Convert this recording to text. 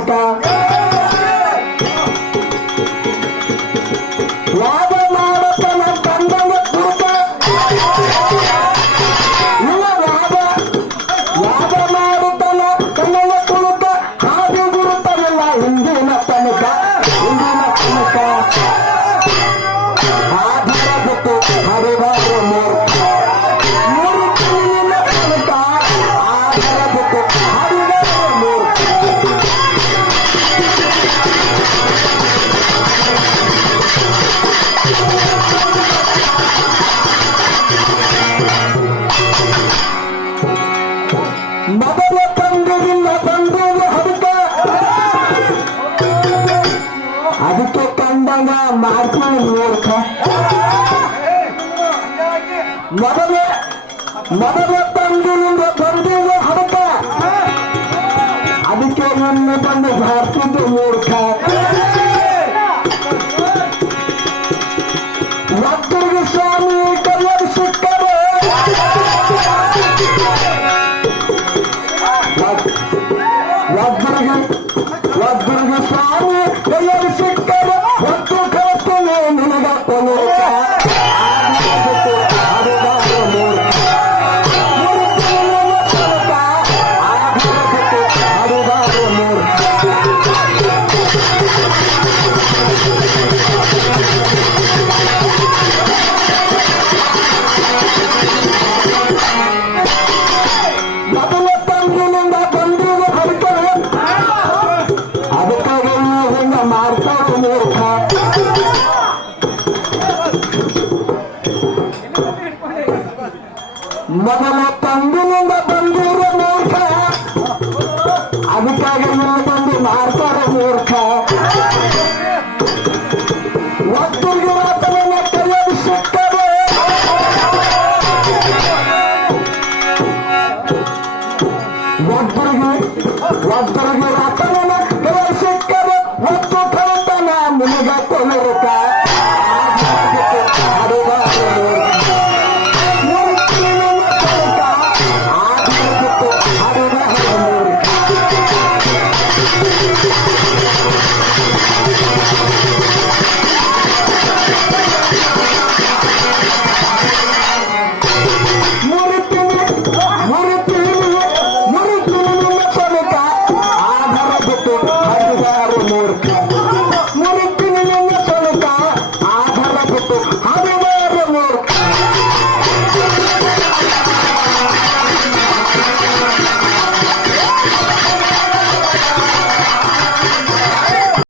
ತನಕ ಲಾಭ ಮಾಡತನ ತಂದಂಗ ಕುರುಕ ಇವ ಲಾಭ ಮಾಡುತ್ತನ ತನ್ನಂಗ ಕುರುಕ ಹಾಗೆ ಗುರುತವಿಲ್ಲ ಹಿಂದಿನ ತನಕ ಆಧಾರ ಬಿಟ್ಟು ಹರಿವಾರು ಮೂರ್ಖ ತನಕ ಆಧಾರ ಬಿಟ್ಟು ಹರಿವಾರು ಮೂರ್ಖ ಮೊದಲ ತಂಗುವಿಲ್ಲ ಬಂದೂರು ಹಡುಕ ಅದಕ್ಕೆ ಕಂಡಂಗ ಮಾಡ್ತೀನಿ ಮೂರ್ಖ ಮೊದಲ ತಂಗುವಿಂದ ಬಂದೂರು ಹಡುಕ ಅದಕ್ಕೆ ನನ್ನ ಬಂದು ಮಾಡ್ತಿದ್ದು ಮೂರ್ಖ ಒಬ್ಬರಿಗೆ ಸ್ವಾಮಿ ಕೈಯಲ್ಲಿ ಸಿಕ್ಕರೆ ಒಬ್ಬರಿಗೆ ಸ್ವಾಮಿ ಕೈಯಲ್ಲಿ ಸಿಕ್ಕರೆ ಹೊತ್ತು ಕಳಿಸ್ತಾನೆ ನಿನಗಪ್ಪನು ಮೊದಲ ತಂಗಿನಿಂದ ಬಂದಿರುವ ಹೊರಟರೆ ಅದಕ್ಕಾಗಿ ಹಿಂಗ ಮಾಡ್ತಾರೆ ಮೂರ್ಖ ಮೊದಲ ತಂಗಿನಿಂದ ಬಂದಿರುವ ಮೂರ್ಖ ಅದಕ್ಕಾಗಿ ಬಂದು ಮಾಡ್ತಾರೆ ಮೂರ್ಖ ಒಬ್ಬರಿಗೆ ಮಾತನ್ನ ಕೈಯಲ್ಲಿ ಸಿಕ್ಕರೆ ಒಬ್ಬರಿಗೆ